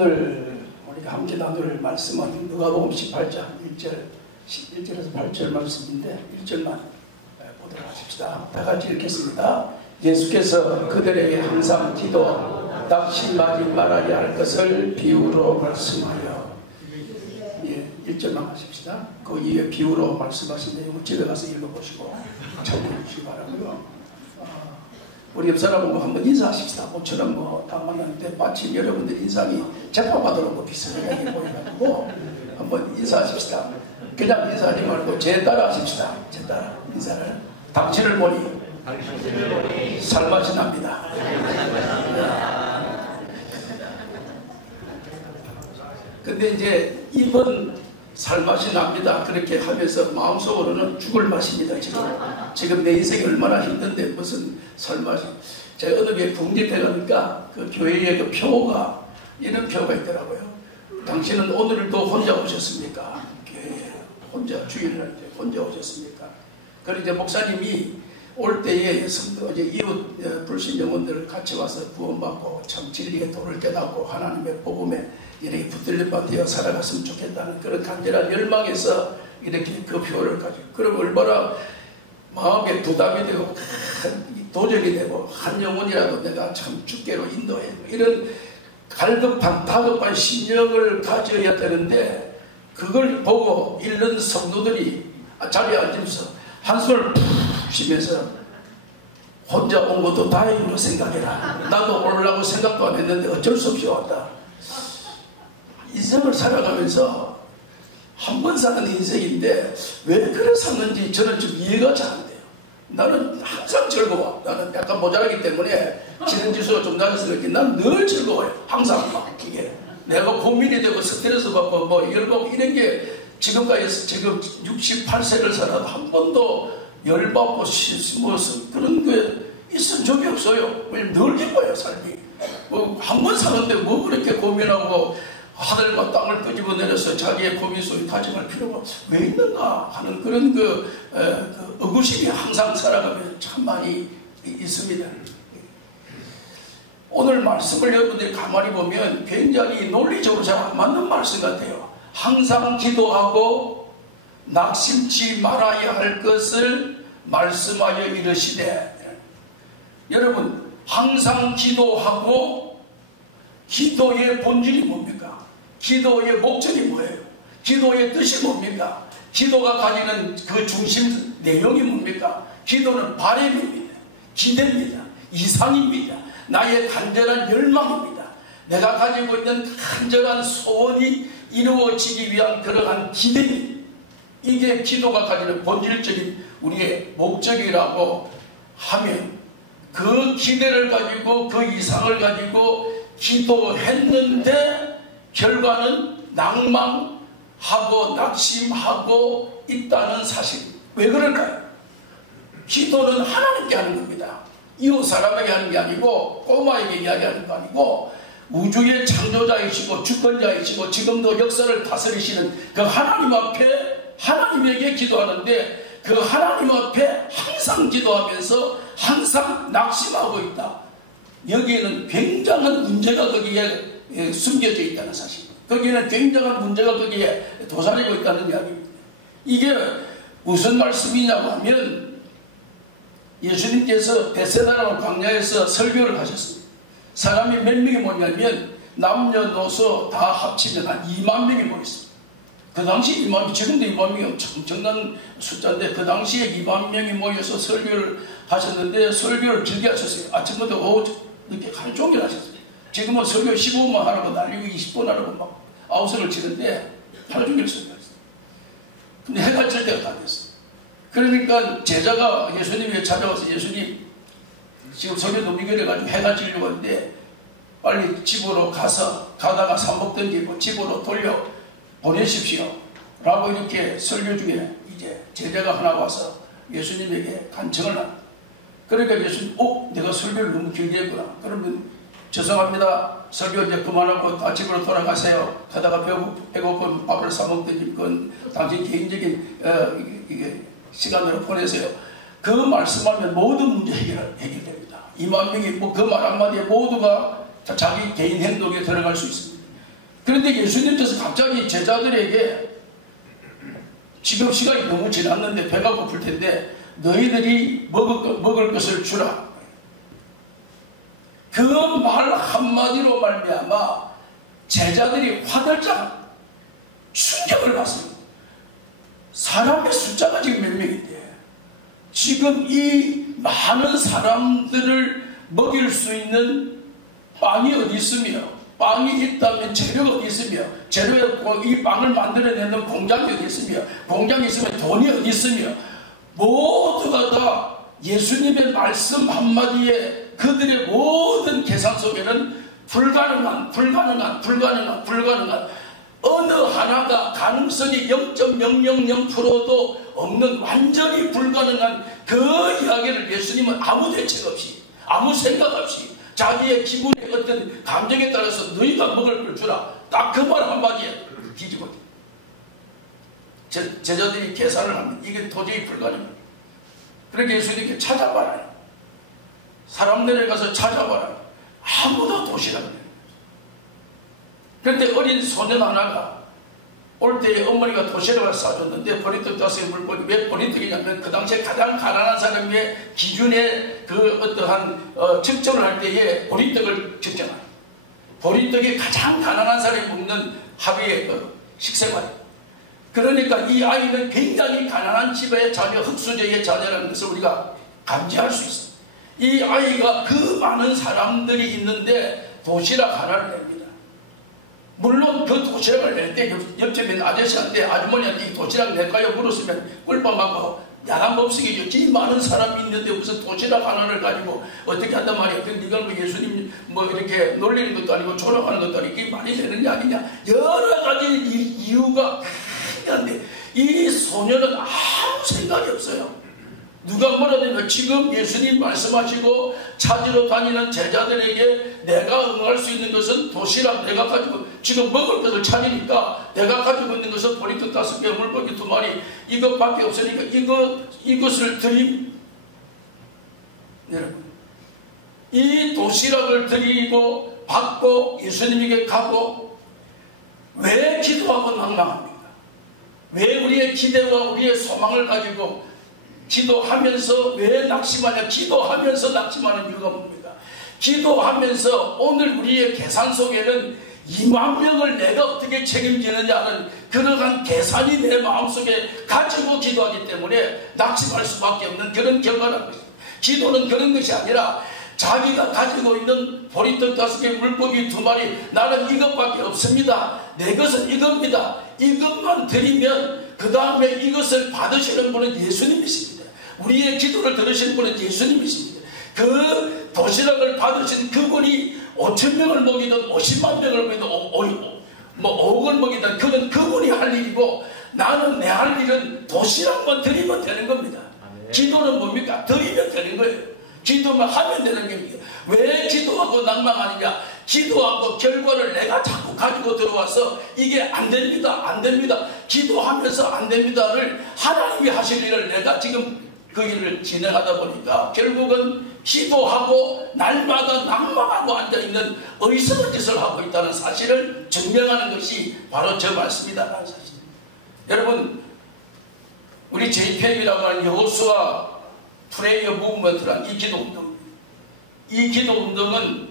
오늘 우리가 함께 나눌 말씀은 누가복음 18장 1절에서 8절 말씀인데 1절만 보도록 하십시다. 다 같이 읽겠습니다. 예수께서 그들에게 항상 기도 낙심하지 말아야 할 것을 비유로 말씀하여 1절만 하십시다. 그 이후에 비유로 말씀하신 내용을 집에 가서 읽어보시고 참고해 주시기 바라고요. 우리 옆 사람하고 한번 인사하십시다. 모처럼 다 만났는데 마치 여러분들 인상이 재판받으러 비슷하게 보여가지고 한번 인사하십시다. 그냥 인사하지 말고 제 따라 하십시다. 제 따라 인사를. 당신을 보니 살맛이 납니다. 근데 이제 이번 살맛이 납니다. 그렇게 하면서 마음속으로는 죽을 맛입니다. 지금 내 인생이 얼마나 힘든데 무슨 살맛이. 제가 어느 게 국립에 가니까 그 교회에 그 표가 이런 표가 있더라고요. 당신은 오늘도 혼자 오셨습니까? 교회에 혼자 주일날 혼자 오셨습니까? 그리고 이제 목사님이 올 때에 이제 이웃 불신 영혼들을 같이 와서 구원받고 참 진리의 도를 깨닫고 하나님의 복음에 이렇게 붙들림 받아 살아갔으면 좋겠다는 그런 간절한 열망에서 이렇게 그 표를 가지고, 그럼 얼마나 마음에 부담이 되고 도전이 되고 한 영혼이라도 내가 참 주께로 인도해 이런 갈급한 다급한 심령을 가져야 되는데, 그걸 보고 읽는 성도들이 자리에 앉으면서 한숨을 푹 쉬면서 혼자 온 것도 다행으로 생각해라. 나도 오려고 생각도 안 했는데 어쩔 수 없이 왔다. 인생을 살아가면서 한 번 사는 인생인데 왜 그래 샀는지 저는 좀 이해가 잘 안 돼요. 나는 항상 즐거워. 나는 약간 모자라기 때문에 지능지수가 좀 낮아서 그렇게 난 늘 즐거워요. 항상 막 이게 내가 고민이 되고 스트레스 받고 열받고 이런 게 지금까지 지금 68세를 살아도 한 번도 열받고 그런 게 있은 적이 없어요. 왜냐면 늘 기뻐요 삶이. 한 번 사는데 뭐 그렇게 고민하고 하늘과 땅을 끄집어 내려서 자기의 고민 속에 가져갈 필요가 왜 있는가 하는 그런 그 의구심이 항상 살아가면 참 많이 있습니다. 오늘 말씀을 여러분들이 가만히 보면 굉장히 논리적으로 잘 안 맞는 말씀 같아요. 항상 기도하고 낙심치 말아야 할 것을 말씀하여 이르시되. 여러분, 항상 기도하고 기도의 본질이 뭡니까? 기도의 목적이 뭐예요? 기도의 뜻이 뭡니까? 기도가 가지는 그 중심 내용이 뭡니까? 기도는 바람입니다. 기대입니다. 이상입니다. 나의 간절한 열망입니다. 내가 가지고 있는 간절한 소원이 이루어지기 위한 그러한 기대입니다. 이게 기도가 가지는 본질적인 우리의 목적이라고 하면, 그 기대를 가지고 그 이상을 가지고 기도했는데 결과는 낭망하고 낙심하고 있다는 사실. 왜 그럴까요? 기도는 하나님께 하는 겁니다. 이웃 사람에게 하는 게 아니고 꼬마에게 이야기하는 거 아니고 우주의 창조자이시고 주권자이시고 지금도 역사를 다스리시는 그 하나님 앞에 하나님에게 기도하는데, 그 하나님 앞에 항상 기도하면서 항상 낙심하고 있다. 여기에는 굉장한 문제가 거기에 숨겨져 있다는 사실. 거기에는 굉장한 문제가 거기에 도사리고 있다는 이야기입니다. 이게 무슨 말씀이냐고 하면, 예수님께서 베세다라는 광야에서 설교를 하셨습니다. 사람이 몇 명이 모였냐면 남녀노소 다 합치면 한 2만 명이 모였습니다. 그 당시 2만 명, 지금도 2만 명이 엄청난 숫자인데 그 당시에 2만 명이 모여서 설교를 하셨는데 설교를 길게 하셨어요. 아침부터 오후 늦게 하루 종일 하셨어요. 지금은 설교 15분 하라고 날리고 20분 하라고 막 아우성을 치는데 하루 종일 설교했어요. 근데 해가 질 때가 다 됐어요. 그러니까 제자가 예수님에게 찾아와서, 예수님 지금 설교 너무 길어가지고 해가 지려고 하는데 빨리 집으로 가다가 삼복 던지고 집으로 돌려 보내십시오 라고 이렇게 설교 중에 이제 제자가 하나 와서 예수님에게 간청을 합니다. 그러니까 예수님, 내가 설교를 너무 길게 했구나. 그러면 죄송합니다. 설교 이제 그만하고 다 집으로 돌아가세요. 가다가 배고픈 밥을 사먹든지 그건 당신 개인적인 시간으로 보내세요. 그 말씀하면 모든 문제 해결됩니다. 2만 명이 그 말 한마디에 모두가 자기 개인 행동에 들어갈 수 있습니다. 그런데 예수님께서 갑자기 제자들에게 지금 시간이 너무 지났는데 배가 고플 텐데 너희들이 먹을 것을 주라. 그 말 한마디로 말미암아 제자들이 화들짝 충격을 받습니다. 사람의 숫자가 지금 몇 명인데 지금 이 많은 사람들을 먹일 수 있는 빵이 어디 있으며, 빵이 있다면 재료가 어디 있으며, 재료에 이 빵을 만들어내는 공장이 어디 있으며, 공장이 있으면 돈이 어디 있으며, 모두가 다 예수님의 말씀 한마디에 그들의 모든 계산 속에는 불가능한 어느 하나가 가능성이 0.000%도 없는 완전히 불가능한 그 이야기를 예수님은 아무 대책 없이, 아무 생각 없이 자기의 기분의 어떤 감정에 따라서 너희가 먹을 걸 주라, 딱 그 말 한마디에 뒤집어. 제자들이 계산을 하면 이게 도저히 불가능해요. 그렇게 예수님께 찾아봐라, 사람들에 가서 찾아봐라. 아무도 도시락을 내요. 그런데 어린 소년 하나가 올 때에 어머니가 도시락을 싸줬는데 보리떡 5개 물고기. 왜 보리떡이냐면 그 당시에 가장 가난한 사람의 기준에 그 어떠한 측정을 할 때에 보리떡을 측정해요. 보리떡이 가장 가난한 사람이 먹는 하루의 식생활이에요. 그러니까 이 아이는 굉장히 가난한 집의 자녀, 흙수저의 자녀라는 것을 우리가 감지할 수 있어요. 이 아이가 그 많은 사람들이 있는데 도시락 하나를 냅니다. 물론 그 도시락을 낼 때 옆집에 있는 아저씨한테, 아주머니한테 이 도시락 낼까요? 물었으면 꿀밤 맞고 야단 법석이죠. 이 많은 사람이 있는데 무슨 도시락 하나를 가지고 어떻게 한단 말이야. 근데 이건 뭐 예수님 뭐 이렇게 놀리는 것도 아니고 조롱하는 것도 아니고 이게 말이 되는 게 아니냐. 여러 가지 이유가 한데 이 소녀는 아무 생각이 없어요. 누가 뭐라든 지금 예수님 말씀하시고 찾으러 다니는 제자들에게 내가 응할 수 있는 것은 도시락, 내가 가지고 지금 먹을 것을 찾으니까 내가 가지고 있는 것은 보리떡 5개, 물고기 2마리 이것밖에 없으니까 이것을 드림. 여러분, 이 도시락을 드리고 받고 예수님에게 가고 왜 기도하고 낭망합니까? 왜 우리의 기대와 우리의 소망을 가지고 기도하면서 왜 낙심하냐? 기도하면서 낙심하는 이유가 뭡니까? 기도하면서 오늘 우리의 계산 속에는 2만 명을 내가 어떻게 책임지느냐는 그러한 계산이 내 마음속에 가지고 기도하기 때문에 낙심할 수밖에 없는 그런 결과라는 것입니다. 기도는 그런 것이 아니라 자기가 가지고 있는 보리떡 5개, 물고기 2마리, 나는 이것밖에 없습니다. 내 것은 이겁니다. 이것만 드리면 그 다음에 이것을 받으시는 분은 예수님이십니다. 우리의 기도를 들으시는 분은 예수님이십니다. 그 도시락을 받으신 그분이 5,000명을 먹이든 50만 명을 먹이든 5억을 먹이든 그건 그분이 할 일이고, 나는 내 할 일은 도시락만 드리면 되는 겁니다. 기도는 뭡니까? 드리면 되는 거예요. 기도만 하면 되는 겁니다. 왜 기도하고 낭망하느냐? 기도하고 결과를 내가 자꾸 가지고 들어와서 이게 안 됩니다. 기도하면서 안 됩니다를 하나님이 하실 일을 내가 지금 그 일을 진행하다 보니까 결국은 기도하고 날마다 낭망하고 앉아있는 어리석은 짓을 하고 있다는 사실을 증명하는 것이 바로 저 말씀이다라는 사실. 여러분, 우리 JPM이라고 하는 여호수아 프레이어 무브먼트란 이 기도 운동은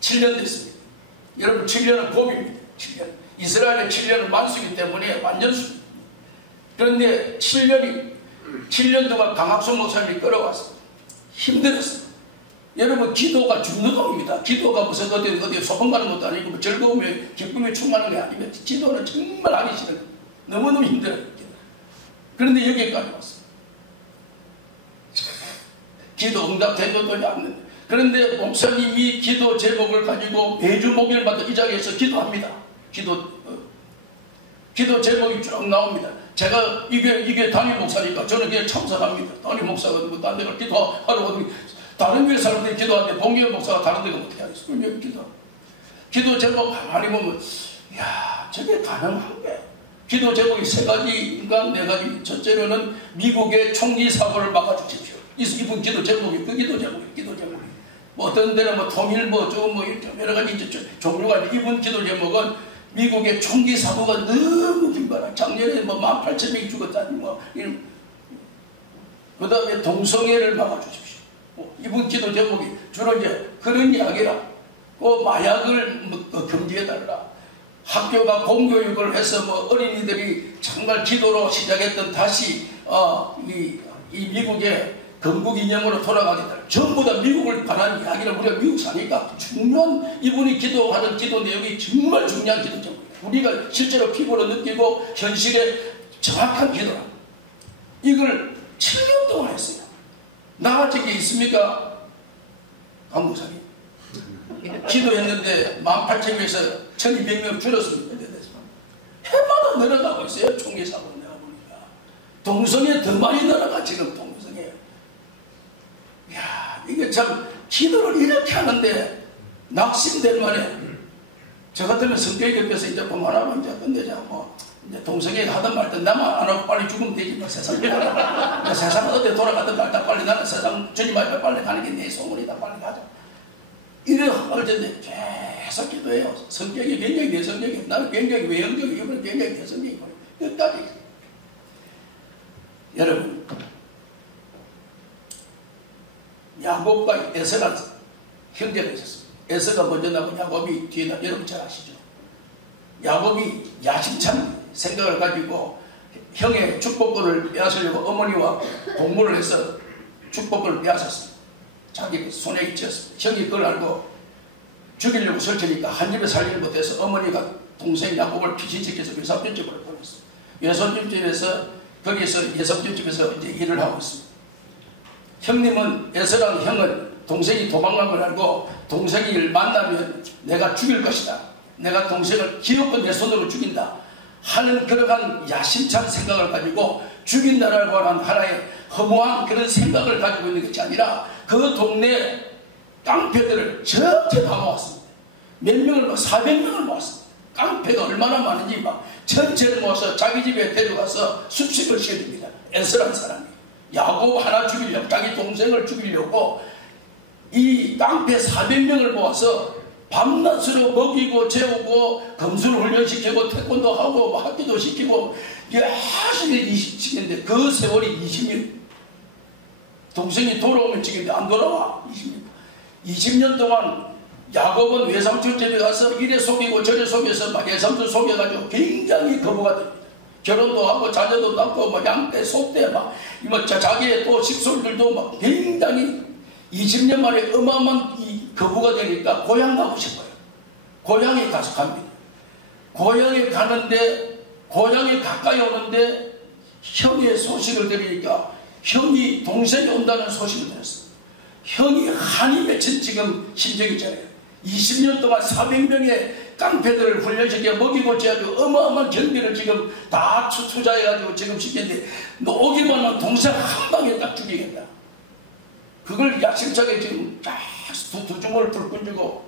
7년 됐습니다. 여러분, 7년은 곱입니다. 7년. 이스라엘의 7년은 만수이기 때문에 완전 수입니다. 그런데 7년 동안 강학수 목사님이 끌어왔습니다. 힘들었습니다. 여러분, 기도가 죽는 겁니다. 기도가 무슨 어디 소금 가는 것도 아니고 뭐 즐거움에 기쁨에 충만한 게 아니고 기도는 정말 하기 싫어요. 너무너무 힘들어요. 그런데 여기까지 왔습니다. 기도 응답된 것도 않는데, 그런데 목사님이 기도 제목을 가지고 매주 목요일마다 이 자리에서 기도합니다. 기도 제목이 쭉 나옵니다. 제가 이게 담임 목사니까 저는 그냥 참석합니다. 담임 목사가 뭐 딴 데가 기도하러 다른 교회 사람들이 기도하는데 봉기현 목사가 다른 데가 어떻게 하겠어요? 그럼 여기 기도 제목 가만히 보면, 이야, 저게 가능한 게. 기도 제목이 3가지인가 4가지. 첫째로는 미국의 총기 사고를 막아주십시오. 이분 기도 제목이 그 기도 제목이. 뭐 어떤 데는 통일부, 여러 가지 종류가 있는데, 이분 기도 제목은 미국의 총기 사고가 너무 긴 거라. 작년에 뭐 18,000명이 죽었다니 뭐 이런. 그 다음에 동성애를 막아주십시오. 이번 기도 제목이 주로 이제 그런 이야기라. 마약을 금지해달라. 학교가 공교육을 해서 어린이들이 정말 기도로 시작했던 다시 이 미국의 건국 이념으로 돌아가겠다. 전부 다 미국을 바라는 이야기를 우리가 미국 사니까 중요한 이분이 기도하는 기도 내용이 정말 중요한 기도 제목이에요. 우리가 실제로 피부로 느끼고 현실에 정확한 기도라. 이걸 7년 동안 했어요. 나아진 게 있습니까? 강목사님. 기도했는데 18,000명에서 1,200명 줄었습니다. 해마다 늘어나고 있어요. 총기 사고 내가 보니까. 동성애 더 많이 늘어가 지금 동성애. 이야, 이게 참 기도를 이렇게 하는데 낙심될 만해. 저 같으면 성격이 급해서 이제 그만하면 이제 끝내자 이제 동성애 하든 말든 나만 안 하고 빨리 죽으면 되지 뭐 세상에. 세상 어디 돌아가든 말든 빨리 나는 세상 주님 앞에 빨리 가는 게 내 소원이다. 빨리 가자. 이래 할 텐데 계속 기도해요. 성격이 굉장히 내성적이에요. 나는 굉장히 외형적이고 이분은 굉장히 내성적이고 끝까지. 여러분, 야곱과 에서가 형제가 있었습니다. 에서가 먼저 나고 야곱이 뒤에 나. 여러분 잘 아시죠? 야곱이 야심찬 생각을 가지고 형의 축복권을 빼앗으려고 어머니와 공모를 해서 축복권을 빼앗았습니다. 자기 손에 있었습니다. 형이 그걸 알고 죽이려고 설치니까 한 집에 살지를 못해서 어머니가 동생 야곱을 피신시켜서 외삼촌집으로 보냈어요. 외삼촌집에서 거기서 예삼촌집에서 이제 일을 하고 있습니다. 형님은 에서랑 형은 동생이 도망간 걸 알고 동생을 만나면 내가 죽일 것이다. 내가 동생을 기어코 내 손으로 죽인다 하는 그러한 야심찬 생각을 가지고 죽인다라고 하는 하나의 허무한 그런 생각을 가지고 있는 것이 아니라 그 동네 깡패들을 전체 다 모았습니다. 몇 명을 400명을 모았습니다. 깡패가 얼마나 많은지 전체를 모아서 자기 집에 데려가서 숙식을 시켜줍니다. 에스라는 사람이 야곱 하나 죽이려고 자기 동생을 죽이려고 이 깡패 400명을 모아서 밤낮으로 먹이고 재우고 검술 훈련시키고 태권도 하고 학기도 시키고 열심히 시키는데 그 세월이 20년. 동생이 돌아오면 지금 안 돌아와. 20년 동안 야곱은 외삼촌 집에 가서 이래 속이고 저래 속여서 외삼촌 속여가지고 굉장히 거부가 됩니다. 결혼도 하고 자녀도 낳고 양떼 소떼 자기의 또 식솔들도 굉장히 20년 만에 어마어마한 거부가 되니까 고향 가고 싶어요. 고향에 가서 갑니다. 고향에 가는데 고향에 가까이 오는데 형의 소식을 들으니까 형이 동생이 온다는 소식을 들었어요. 형이 한이 맺힌 지금 심정이잖아요. 20년 동안 400명의 깡패들을 훈련시켜 먹이고 재가지고 어마어마한 경비를 지금 다 투자해가지고 지금 시켰는데 오기만 하면 동생 한 방에 딱 죽이겠다. 그걸 야심차게 지금 두 주먹을 불끈 쥐고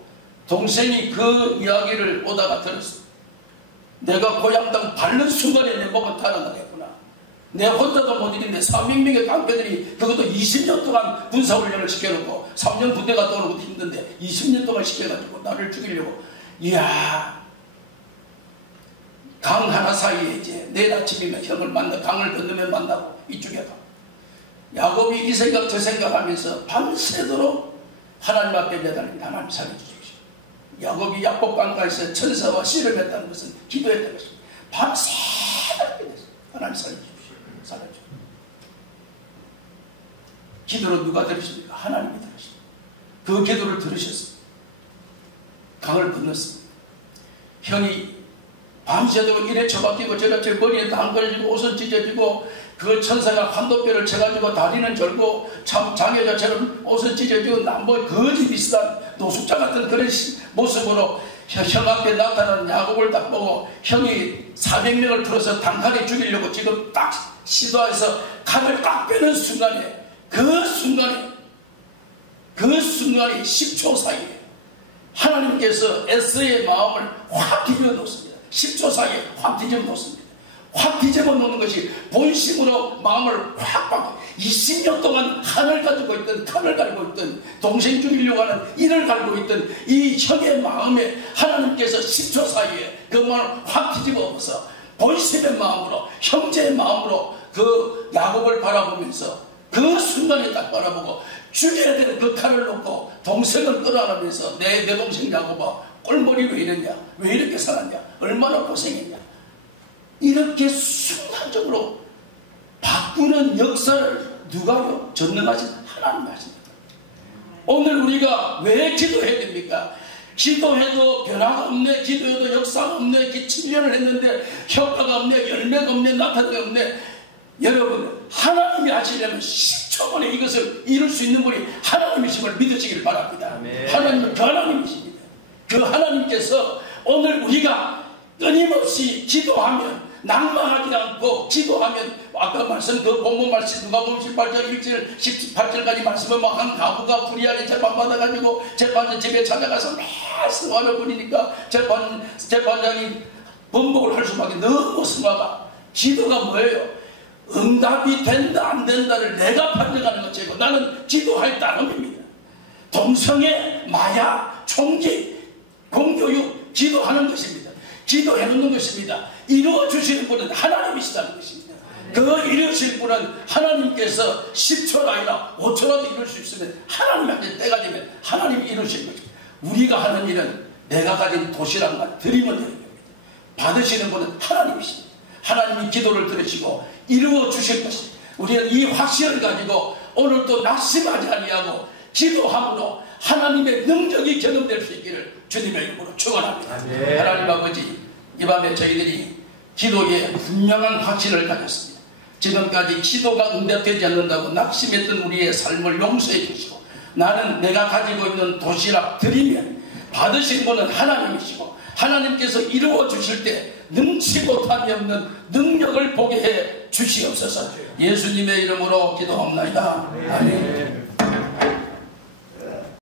동생이 그 이야기를 오다가 들었어. 내가 고향 땅 밟는 순간에 내 목은 달아나겠구나. 내 혼자도 못 이기는데 300명의 깡패들이 그것도 20년 동안 군사훈련을 시켜놓고 3년 부대 갔다 오는 것도 힘든데 20년 동안 시켜가지고 나를 죽이려고. 이야, 강 하나 사이에 이제 내일 아침이면 형을 만나 강을 건너면 만나고 이쪽에 가. 야곱이 이 생각 저 생각하면서 밤새도록 하나님 앞에 매달립니다. 하나님 살려주십시오. 야곱이 야복강가에서 천사와 씨를 맺다는 것은 기도했다는 것입니다. 밤새도록 기도했어요. 하나님 살려주십시오. 살려주십시오. 기도를 누가 들으십니까? 하나님이 들으십니다. 그 기도를 들으셨습니다. 강을 건넜습니다. 형이 밤새도록 이래 처박히고 저래 머리에 땀 걸리고 옷은 찢어지고 그 천사가 한도뼈를 쳐가지고 다리는 절고 참 장여자처럼 옷은 찢어지고 남보에 거지 비슷한 노숙자 같은 그런 모습으로 형 앞에 나타나는 야곱을 딱 보고 형이 400명을 풀어서 단칼에 죽이려고 지금 딱 시도해서 칼을 딱 빼는 순간에 그 순간에 10초 사이에 하나님께서 에스의 마음을 확 뒤집어 놓습니다. 10초 사이에 확 뒤집어 놓습니다. 확 뒤집어 놓는 것이 본심으로 마음을 확 바꿔. 20년 동안 한을 가지고 있던 칼을 가지고 있던 동생 죽이려고 하는 이를 가지고 있던 이 형의 마음에 하나님께서 10초 사이에 그 마음을 확 뒤집어 엎어서 본심의 마음으로, 형제의 마음으로 그 야곱을 바라보면서 그 순간에 딱 바라보고 죽여야 되는 그 칼을 놓고 동생을 끌어안으면서 내 동생 야곱아, 꼴머리 왜 이랬냐, 왜 이렇게 살았냐, 얼마나 고생했냐, 이렇게 순간적으로 바꾸는 역사를 누가요? 전능하신 하나님 하십니다. 오늘 우리가 왜 기도해야 됩니까? 기도해도 변화가 없네, 기도해도 역사가 없네, 7년을 했는데 효과가 없네, 열매가 없네, 나타나가 없네. 여러분, 하나님이 하시려면 10초 만에 이것을 이룰 수 있는 분이 하나님이심을 믿으시길 바랍니다. 아멘. 하나님은 그 하나님이십니다. 그 하나님께서 오늘 우리가 끊임없이 기도하면, 낭망하지 않고 기도하면, 아까 말씀 그 본문 말씀 누가복음 18장 1절 18절까지 말씀은 한 가부가 불의하게 재판 받아가지고 재판장 집에 찾아가서 승화를 부리니까 재판장이 번복을 할 수밖에. 너무 승화가. 기도가 뭐예요? 응답이 된다 안 된다를 내가 판정하는 것이고, 나는 기도할 따름입니다. 동성애, 마약, 총기, 공교육, 기도하는 것입니다. 기도해 놓는 것입니다. 이루어 주시는 분은 하나님이시다는 것입니다. 그거 이루실 분은 하나님께서 10초가 아니라 5초라도 이룰 수 있으면, 하나님한테 때가 되면 하나님이 이루실 것입니다. 우리가 하는 일은 내가 가진 도시락만 드리면 되는 겁니다. 받으시는 분은 하나님이십니다. 하나님이 기도를 들으시고 이루어 주실 것입니다. 우리는 이 확신을 가지고 오늘도 낙심하지 아니하고 기도함으로 하나님의 능력이 경험될 수 있기를 주님의 이름으로 축원합니다. 하나님 아버지, 이 밤에 저희들이 기도에 분명한 확신을 가졌습니다. 지금까지 기도가 응답되지 않는다고 낙심했던 우리의 삶을 용서해 주시고, 나는 내가 가지고 있는 도시락 드리면 받으신 분은 하나님이시고, 하나님께서 이루어 주실 때 능치 못함이 없는 능력을 보게 해 주시옵소서. 예수님의 이름으로 기도합니다. 아멘.